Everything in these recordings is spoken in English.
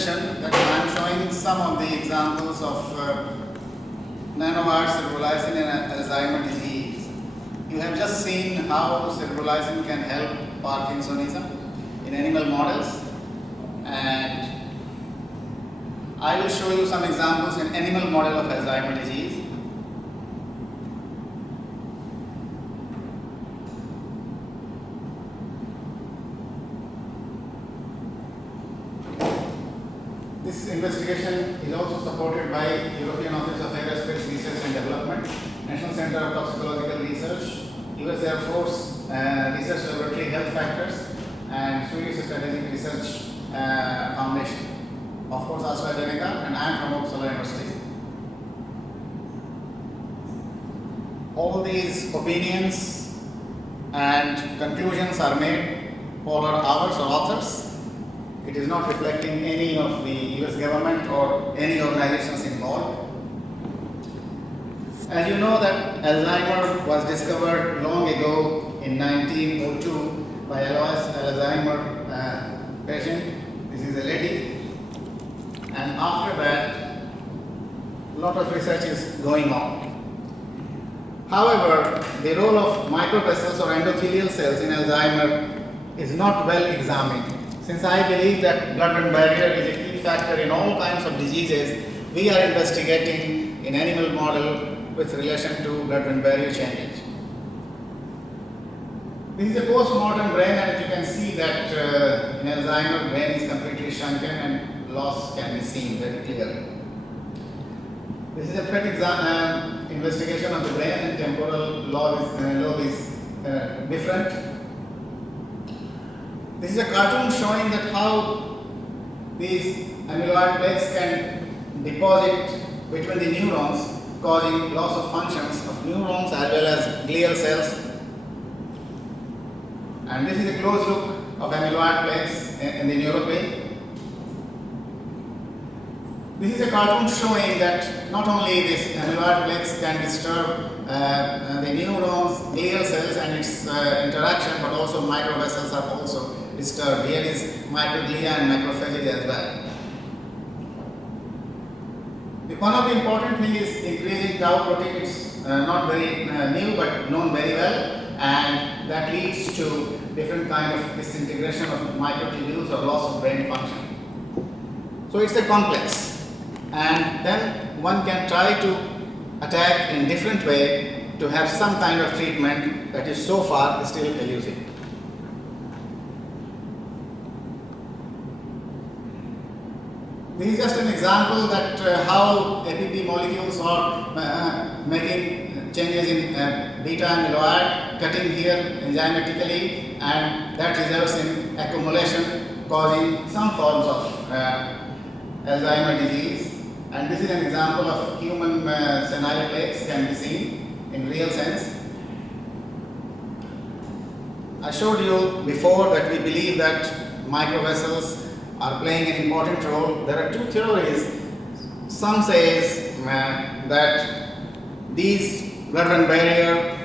session that I am showing some of the examples of Nano-Cerebrolysin in Alzheimer disease. You have just seen how cerebrolysin can help Parkinsonism in animal models, and I will show you some examples in animal model of Alzheimer disease. This investigation is also supported by European Office of Aerospace Research and Development, National Center of Toxicological Research, US Air Force Research Laboratory Health Factors, and Swedish Strategic Research Foundation. Of course, AstraZeneca, and I am from Uppsala University. All these opinions and conclusions are made for ours or authors. It is not reflecting any of the US government or any organizations involved. As you know that Alzheimer was discovered long ago in 1902 by Alzheimer patient. This is a lady. And after that, a lot of research is going on. However, the role of microvessels or endothelial cells in Alzheimer is not well examined. Since I believe that blood-brain barrier is a key factor in all kinds of diseases, we are investigating in animal model with relation to blood-brain barrier changes. This is a post-mortem brain, and as you can see that in Alzheimer, brain is completely shrunken and loss can be seen very clearly. This is a PET investigation of the brain, and temporal lobe is different. This is a cartoon showing that how these amyloid plaques can deposit between the neurons, causing loss of functions of neurons as well as glial cells. And this is a close look of amyloid plaques in the neuropathy. This is a cartoon showing that not only these amyloid plaques can disturb the neurons, glial cells and its interaction, but also microvessels are also disturbed. Here is microglia and macrophages as well. One of the important things is increasing tau protein. It's not very new but known very well, and that leads to different kind of disintegration of microtubules or loss of brain function. So it's a complex, and then one can try to attack in different way to have some kind of treatment that is so far still elusive. This is just an example that how APP molecules are making changes in beta amyloid, cutting here enzymatically, and that results in accumulation causing some forms of Alzheimer disease. And this is an example of human senile plaques can be seen in real sense. I showed you before that we believe that microvessels are playing an important role. There are two theories. Some says that these blood-brain barrier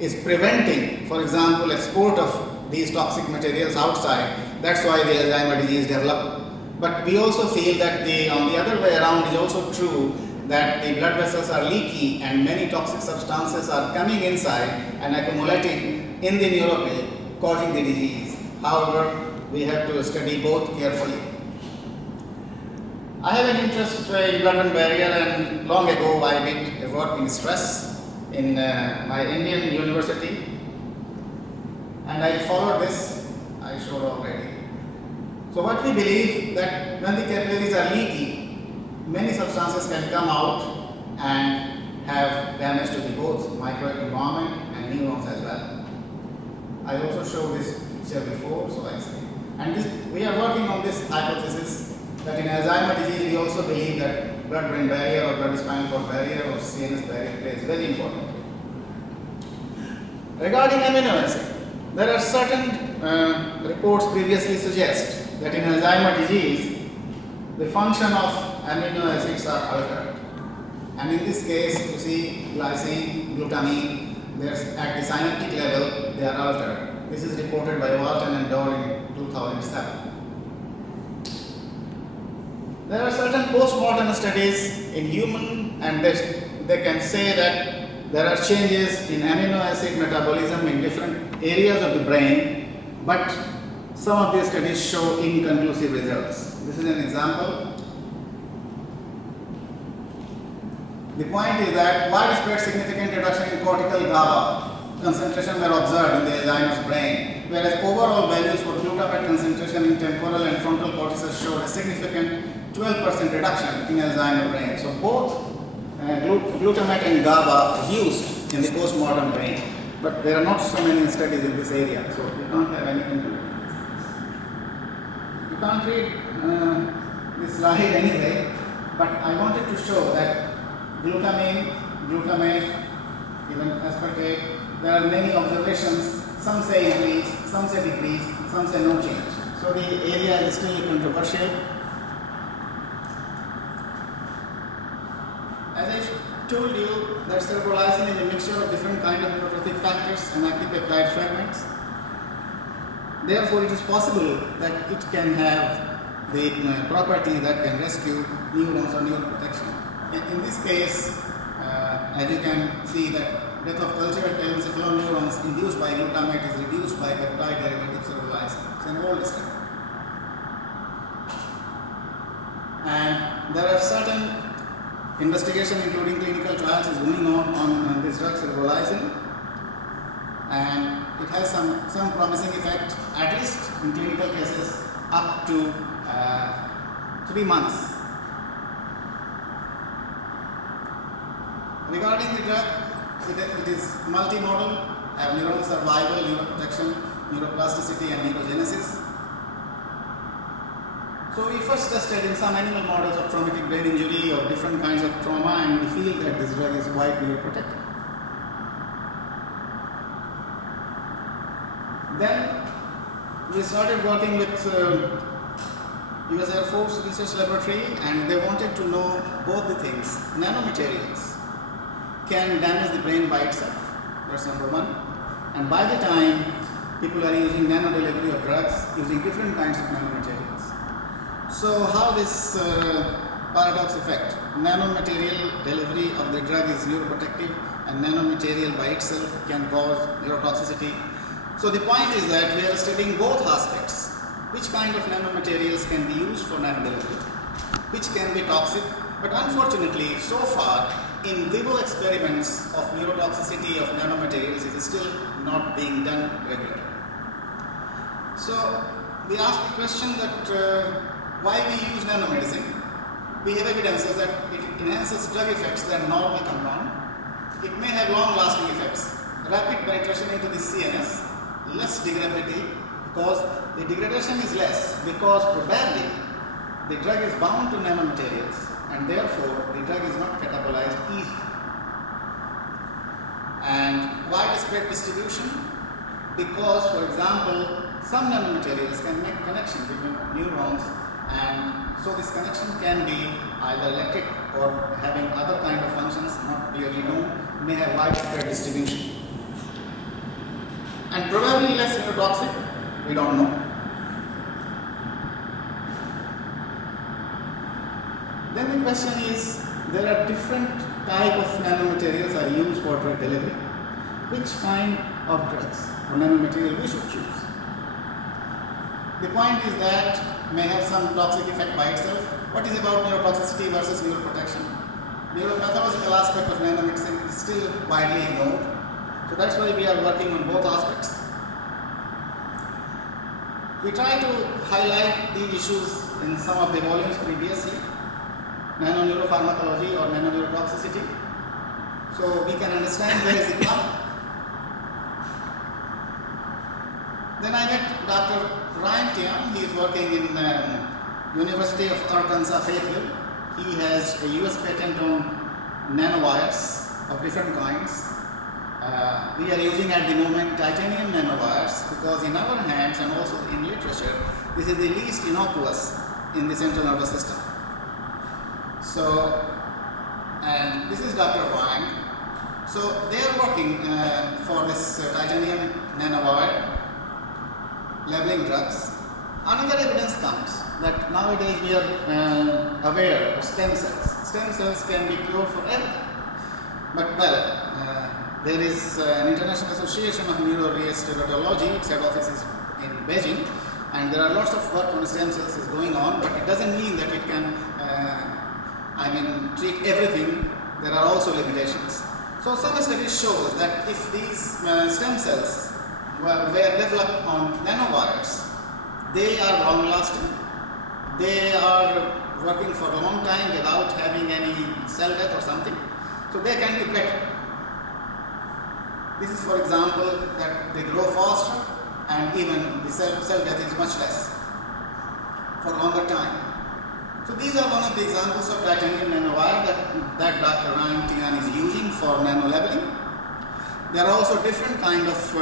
is preventing, for example, export of these toxic materials outside. That's why the Alzheimer disease developed. But we also feel that on the other way around is also true, that the blood vessels are leaky and many toxic substances are coming inside and accumulating in the neuropil, causing the disease. However, we have to study both carefully. I have an interest in blood-brain barrier, and long ago I did a work in stress in my Indian university, and I followed this, I showed already. So what we believe that when the capillaries are leaky, many substances can come out and have damage to the both microenvironment and neurons as well. I also showed this picture before, so I say. And we are working on this hypothesis that in Alzheimer disease we also believe that blood-brain barrier or blood-spinal cord barrier or CNS barrier plays very important. Regarding amino acid, there are certain reports previously suggest that in Alzheimer disease the function of amino acids are altered. And in this case, you see glycine, glutamine, at the synaptic level they are altered. This is reported by Walton and Dodd in 2007. There are certain post-mortem studies in human, and they can say that there are changes in amino acid metabolism in different areas of the brain, but some of these studies show inconclusive results. This is an example. The point is that widespread significant reduction in cortical GABA concentration were observed in the Alzheimer's brain, whereas overall values for glutamate concentration in temporal and frontal cortices showed a significant 12% reduction in Alzheimer's brain. So both glutamate and GABA are used in the post-mortem brain, but there are not so many studies in this area, so we can't have anything to do. You can't read this slide anyway, but I wanted to show that glutamate, even aspartate, there are many observations. Some say increase, some say decrease, some say no change. So the area is still controversial. As I told you, that cerebrolysin is a mixture of different kinds of neurotrophic factors and active peptide fragments. Therefore, it is possible that it can have the property that can rescue neurons or neuroprotection. In this case, as you can see, that death of cultured encephalon induced by glutamate is reduced by peptide derivative cerebrolysin. It's an old study. And there are certain investigation, including clinical trials, is going on this drug cerebrolysin, and it has some promising effect, at least in clinical cases, up to 3 months. Regarding the drug, it is multimodal, have neuronal survival, neuroprotection, neuroplasticity, and neurogenesis. So we first tested in some animal models of traumatic brain injury or different kinds of trauma, and we feel that this drug is quite neuroprotective. Then we started working with US Air Force Research Laboratory, and they wanted to know both the things. Nanomaterials can damage the brain by itself, that's number one. And by the time people are using nano delivery of drugs using different kinds of nanomaterials. So how this paradox effect, nanomaterial delivery of the drug is neuroprotective and nanomaterial by itself can cause neurotoxicity. So the point is that we are studying both aspects. Which kind of nanomaterials can be used for nano delivery, which can be toxic, but unfortunately so far in vivo experiments of neurotoxicity of nanomaterials is still not being done regularly. So we asked the question that why we use nanomedicine. We have evidences that it enhances drug effects than normal compound. It may have long-lasting effects, rapid penetration into the CNS, less degradability because the degradation is less because probably the drug is bound to nanomaterials and therefore the drug is not catabolized easily. And widespread distribution because, for example, some nanomaterials can make connection between neurons, and so this connection can be either electric or having other kind of functions not clearly known, may have widespread distribution. And probably less neurotoxic, we don't know. Then the question is, there are different type of nanomaterials are used for drug delivery. Which kind of drugs or nanomaterial we should choose? The point is that may have some toxic effect by itself. What is about neurotoxicity versus neuroprotection? Neuropathological aspect of nanomedicine is still widely ignored. So that's why we are working on both aspects. We try to highlight the issues in some of the volumes previously. Nanoneuropharmacology or nanoneurotoxicity. So we can understand where is it come. Then I met Dr. Ryan Tian. He is working in University of Arkansas Fayetteville. He has a US patent on nanowires of different kinds. We are using at the moment titanium nanowires because in our hands and also in literature, this is the least innocuous in the central nervous system. So, and this is Dr. Ryan. So they are working for this titanium nanowire labeling drugs. Another evidence comes that nowadays we are aware of stem cells. Stem cells can be cured for everything. But there is an International Association of Neuro-Rheumatology, its head office is in Beijing, and there are lots of work on stem cells is going on, but it doesn't mean that it can treat everything. There are also limitations. So some studies show that if these stem cells were developed on nanowires, they are long lasting, they are working for a long time without having any cell death or something, so they can be better. This is, for example, that they grow faster and even the cell death is much less for longer time. So these are one of the examples of titanium nanowire that Dr. Ryan Tian is using for nano leveling. There are also different kind of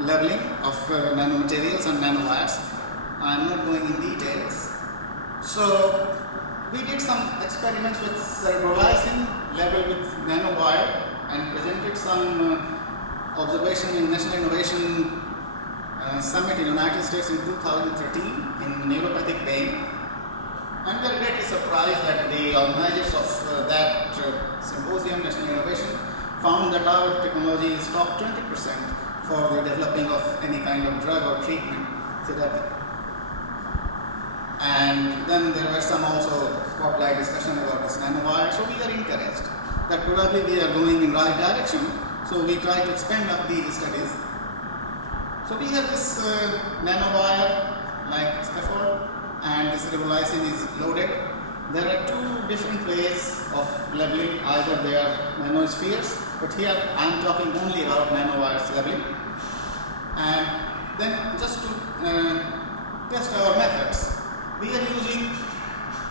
leveling of nanomaterials and nanowires. I am not going in details. So we did some experiments with cerebrolysin leveled with nanowire and presented some observation in National Innovation Summit in the United States in 2013 in neuropathic pain. And we are greatly surprised that the organizers of that symposium, National Innovation, found that our technology is top 20% for the developing of any kind of drug or treatment therapy. And then there were some also spotlight discussion about this nanowire. So we are encouraged that probably we are going in right direction. So we try to expand up these studies. So we have this nanowire like scaffold, and the cerebrolysin is loaded. There are two different ways of leveling. Either they are nanospheres, but here I am talking only about nanowires leveling. And then just to test our methods, we are using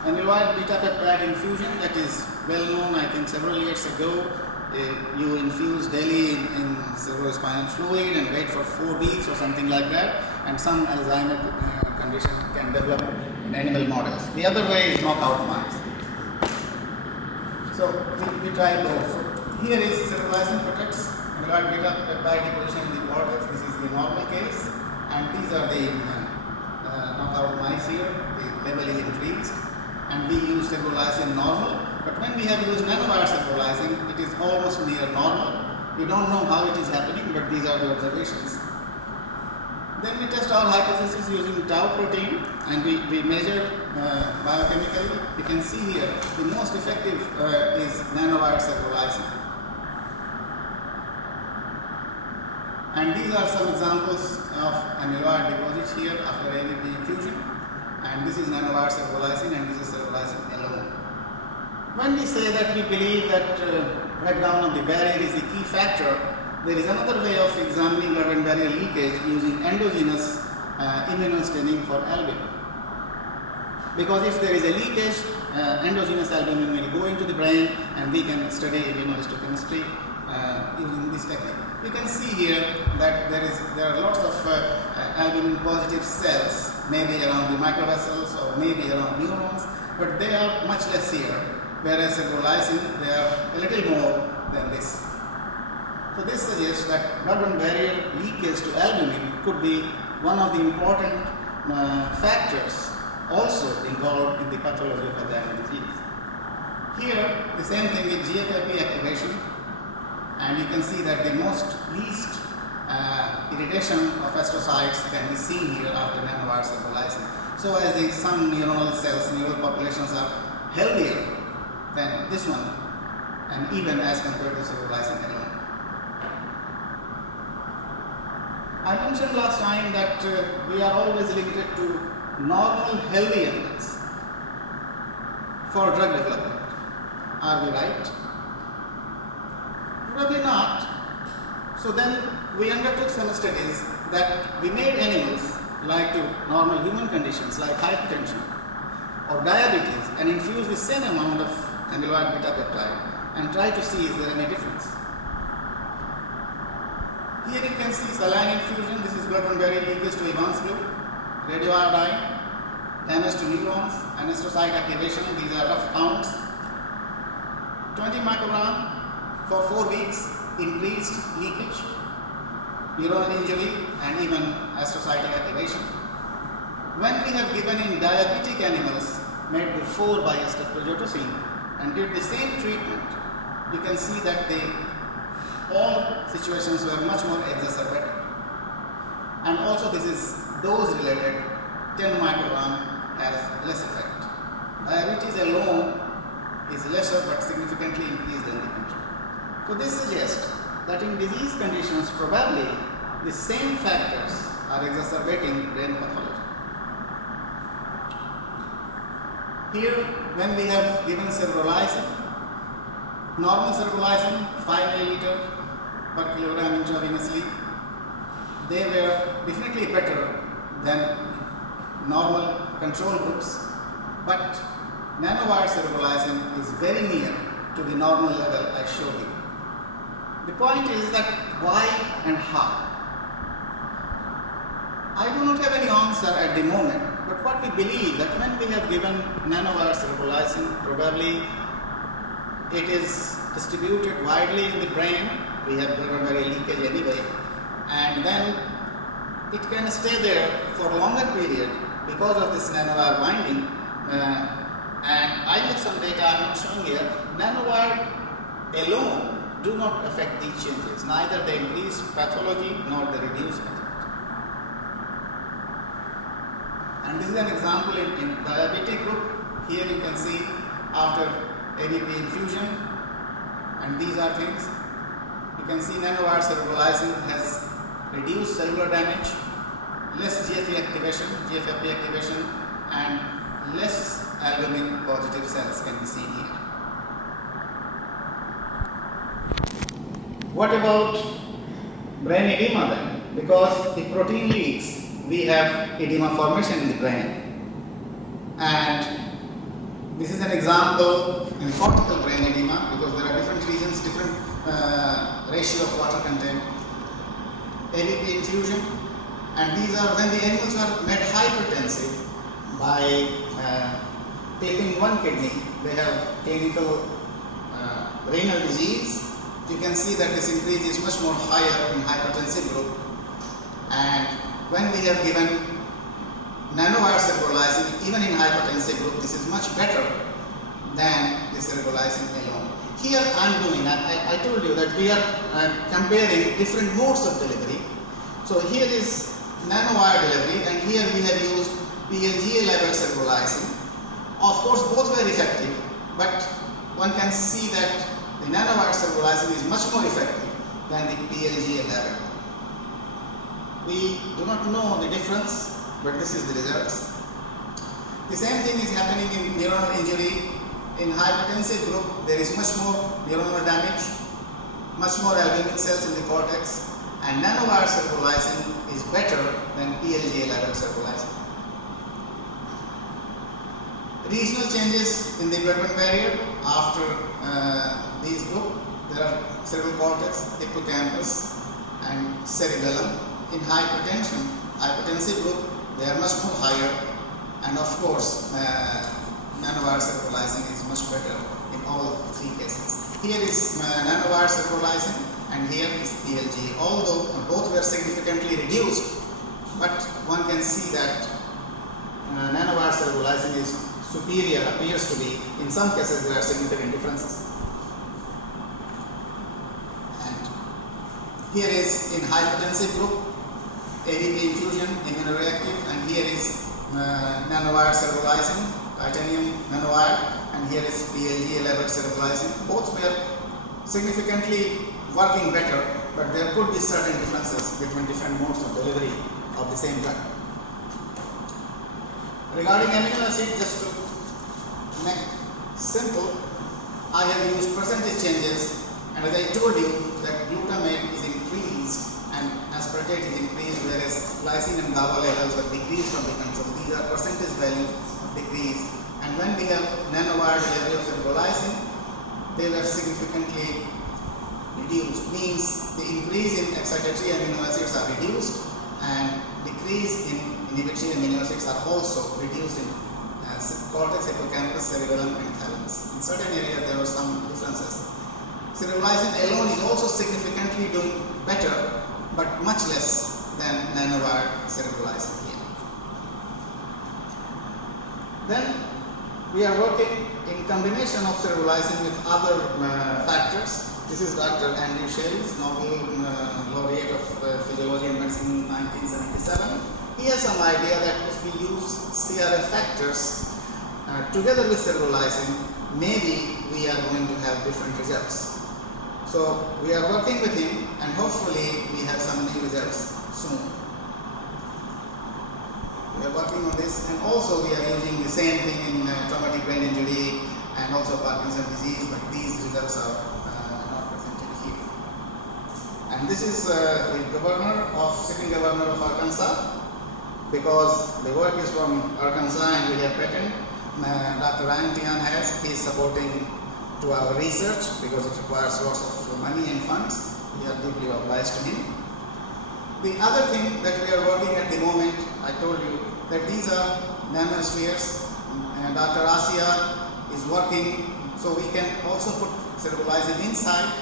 amyloid beta peptide infusion that is well known. I think several years ago, you infuse daily in cerebrospinal fluid and wait for 4 weeks or something like that, and some Alzheimer condition can develop in animal models. The other way is knockout mice. So we try both. So here is cerebrolysin protects amyloid beta peptide deposition in the cortex. This is the normal case, and these are the knockout mice here. The level is increased, and we use cerebrolysin normal. But when we have used nanowire cerebrolysin, it is almost near normal. We don't know how it is happening, but these are the observations. Then we test our hypothesis using tau protein, and we measure biochemically. You can see here the most effective is nanowire cerebrolysin. And these are some examples of amyloid deposits here after AVP infusion. And this is nanowire cerebrolysin, and this is cerebrolysin alone. When we say that we believe that breakdown of the barrier is the key factor, there is another way of examining blood-brain barrier leakage using endogenous immunostaining for albumin. Because if there is a leakage, endogenous albumin will go into the brain, and we can study immunohistochemistry using this technique. You can see here that there are lots of albumin positive cells, maybe around the microvessels or maybe around neurons, but they are much less here, whereas cerebrolysin, they are a little more than this. So this suggests that blood-brain barrier leakage to albumin could be one of the important factors also involved in the pathology of Alzheimer's disease. Here, the same thing with GFAP activation, and you can see that the least irritation of astrocytes can be seen here after nanowire cerebrolysin. So as some neuronal cells, neural populations are healthier than this one, and even as compared to cerebrolysin alone. I mentioned last time that we are always limited to normal healthy animals for drug development. Are we right? Probably not. So then we undertook some studies that we made animals like to normal human conditions like hypertension or diabetes and infused the same amount of amyloid beta peptide and try to see is there any difference. Here you can see saline infusion. This is blood-brain barrier leakage to Evans fluid, radioiodine, damage to neurons, and astrocyte activation. These are rough counts. 20 microgram for 4 weeks, increased leakage, neuronal injury, and even astrocytic activation. When we have given in diabetic animals made before by astroglitazone and did the same treatment, you can see that all situations were much more exacerbated. And also this is dose related, 10 microgram has less effect. Diabetes alone is lesser but significantly increased than the control. So this suggests that in disease conditions probably the same factors are exacerbating brain pathology. Here when we have given cerebrolysin, normal cerebrolysin 5 ml per kilogram intravenously, they were definitely better than normal control groups, but nanowire cerebrolysin is very near to the normal level I showed you. The point is that why and how? I do not have any answer at the moment, but what we believe that when we have given nanowire cerebrolysin, probably it is distributed widely in the brain. We have blood-brain leakage anyway, and then it can stay there for a longer period because of this nanowire binding. And I have some data I am not showing here. Nanowire alone do not affect these changes. Neither they increase pathology nor they reduce pathology. And this is an example in diabetic group. Here you can see after ADP infusion, and these are things. You can see nanowire cerebrolysin has reduced cellular damage, less GFP activation, and less albumin positive cells can be seen here. What about brain edema then? Because the protein leaks, we have edema formation in the brain. And this is an example in cortical brain edema because there are different regions, different ratio of water content. ADP infusion, and these are when the animals are made hypertensive by clipping one kidney, they have clinical renal disease. You can see that this increase is much more higher in hypertensive group, and when we have given nanowire cerebrolysin, even in hypertensive group, this is much better than the cerebrolysin alone. Here I told you that we are comparing different modes of delivery. So here is nanowire delivery, and here we have used PLGA level cerebrolysin. Of course both were effective, but one can see that the nanowire cerebrolysin is much more effective than the PLGA level. We do not know the difference, but this is the results. The same thing is happening in neuronal injury. In hypertensive group, there is much more neuronal damage, much more albumin cells in the cortex, and nanowire cerebrolysin is better than PLGA level cerebrolysin. Regional changes in the blood-brain barrier after these groups, there are cerebral cortex, hippocampus, and cerebellum. In hypertensive group, they are much more higher, and of course, nanowire cerebrolysin is much better in all three cases. Here is nanowire cerebrolysin, and here is PLG. Although both were significantly reduced, but one can see that nanowire cerebrolysin is superior, appears to be. In some cases, there are significant differences. And here is in hypertensive group, ADP infusion, immunoreactive, and here is nanowire cerebrolysin, titanium nanowire, and here is PLGA level cerebrolysin. Both were significantly working better, but there could be certain differences between different modes of delivery of the same drug. Regarding amino acid, just to make simple, I have used percentage changes, and as I told you that glutamate is increased and aspartate is increased, whereas glycine and GABA levels are decreased from the control. These are percentage values of decrease. And when we have nanowire delivery of cerebrolysin, they were significantly reduced. Means the increase in excitatory amino acids are reduced, and decrease in inhibitory amino acids are also reduced in cortex, hippocampus, cerebellum, and thalamus. In certain areas there were some differences. Cerebrolysin alone is also significantly doing better, but much less than nanowire cerebrolysin here. Then we are working in combination of cerebrolysin with other factors. This is Dr. Andrew Sherry's Nobel laureate of Physiology and Medicine in 1977. He has some idea that if we use CRF factors together with cerebrolysin, maybe we are going to have different results. So we are working with him, and hopefully we have some new results soon. We are working on this, and also we are using the same thing in traumatic brain injury and also Parkinson's disease, but these results are not presented here. And this is the sitting governor of Arkansas, because the work is from Arkansas and we have patent. Dr. Ryan Tian has, he is supporting to our research because it requires lots of money and funds. We are deeply obliged to him. The other thing that we are working at the moment, I told you that these are nanospheres. Dr. Asia is working, so we can also put cerebrolysin inside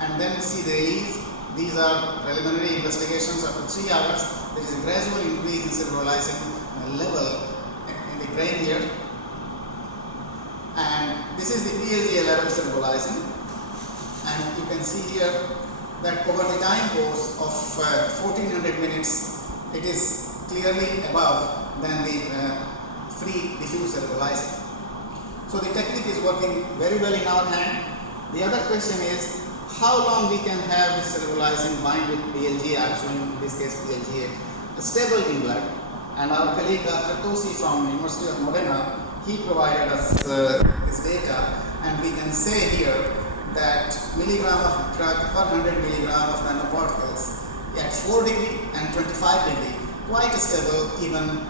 and then see the release. These are preliminary investigations after 3 hours. There is a gradual increase in cerebrolysin level in the brain here. And this is the PLGA level cerebrolysin. And you can see here that over the time course of 1400 minutes, it is clearly above than the free diffuse cerebrolysin. So the technique is working very well in our hand. The other question is how long we can have this cerebrolysin bind with PLGA, actually in this case PLGA, stable in blood. And our colleague Dr. Tosi from University of Modena, he provided us this data, and we can say here that milligram of drug per 100 milligram of nanoparticles at 4 degree and 25 degree, quite stable even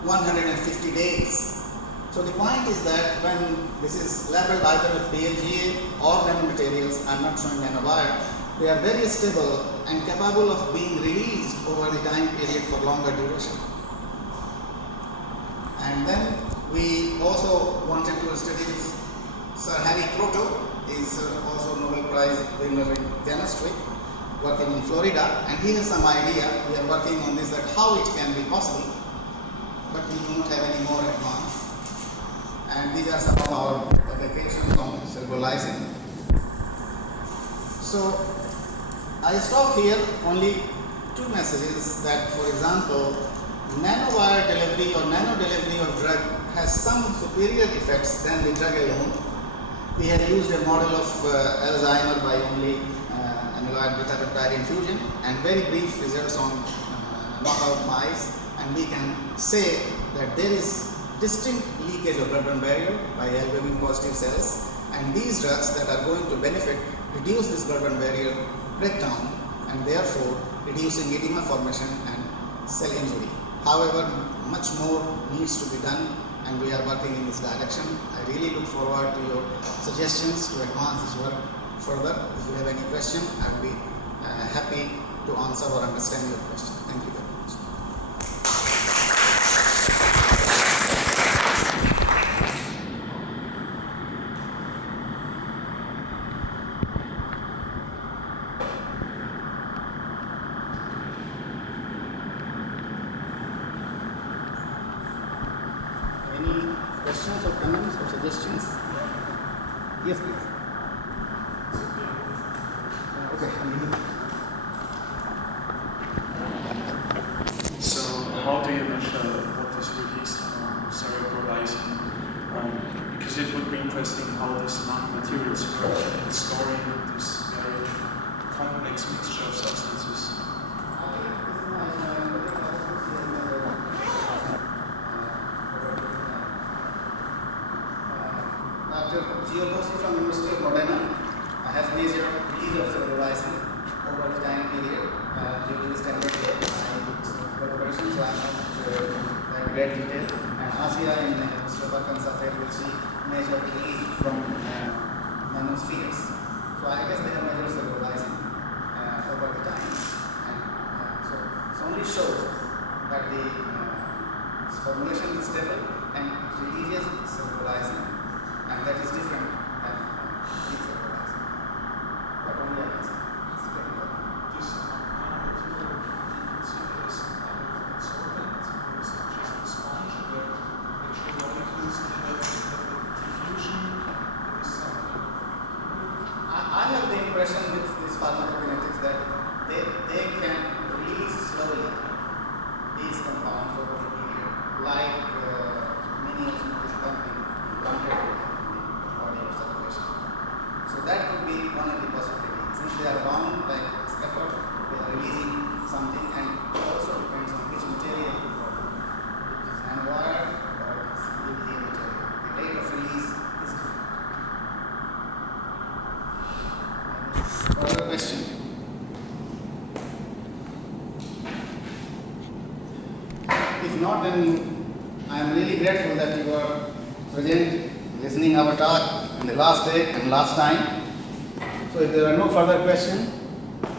150 days. So the point is that when this is labeled either with PLGA or nanomaterials, I am not showing nanowire, they are very stable and capable of being released over the time period for longer duration. And then we also wanted to study this. Sir Harry Proto is also Nobel Prize winner in chemistry, working in Florida, and he has some idea. We are working on this, that how it can be possible, but we do not have any more advanced. And these are some of our applications on cerebrolysin. So I stop here. Only 2 messages that, for example, nanowire delivery or nano delivery of drug has some superior effects than the drug alone. We have used a model of Alzheimer by only amyloid beta peptide infusion and very brief results on knockout mice, and we can say that there is distinct leakage of blood-brain barrier by albumin positive cells, and these drugs that are going to benefit reduce this blood-brain barrier breakdown and therefore reducing edema formation and cell injury. However, much more needs to be done, and we are working in this direction. I really look forward to your suggestions to advance this work further. If you have any question, I will be happy to answer or understand your question. Thank you very much. Any questions or comments or suggestions? Yes, please. Okay. So, how do you measure what is released from cerebrolysin? Because it would be interesting how these materials work in storing this very complex mixture of substances. Dr. Tosi from University of Modena has measured release of cerebrolysin over the time period during the standard day. Collaboration, so I am not in great detail. And Asia in University of Arkansas will see measured release from nanospheres. So I guess they have measured cerebrolysin over the time. And so it only shows that the formulation is stable and it releases cerebrolysin. And that is different than cerebrolysin. But only I can say it's technical. This impression with these pharmacokinetics that they can release slowly these compounds over a period, like many of them is dumping wanted in the body or circulation. So that could be one of the possibilities. Since they are bound like this effort, they are releasing something, and it also depends on which material you got. It is nanowire or it is lithium material. The rate of release is different. Further question? If not, then I am really grateful that you were present, listening our talk on the last day and last time. So if there are no further questions,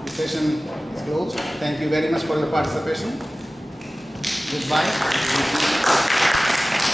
the session is closed. Thank you very much for your participation. Goodbye.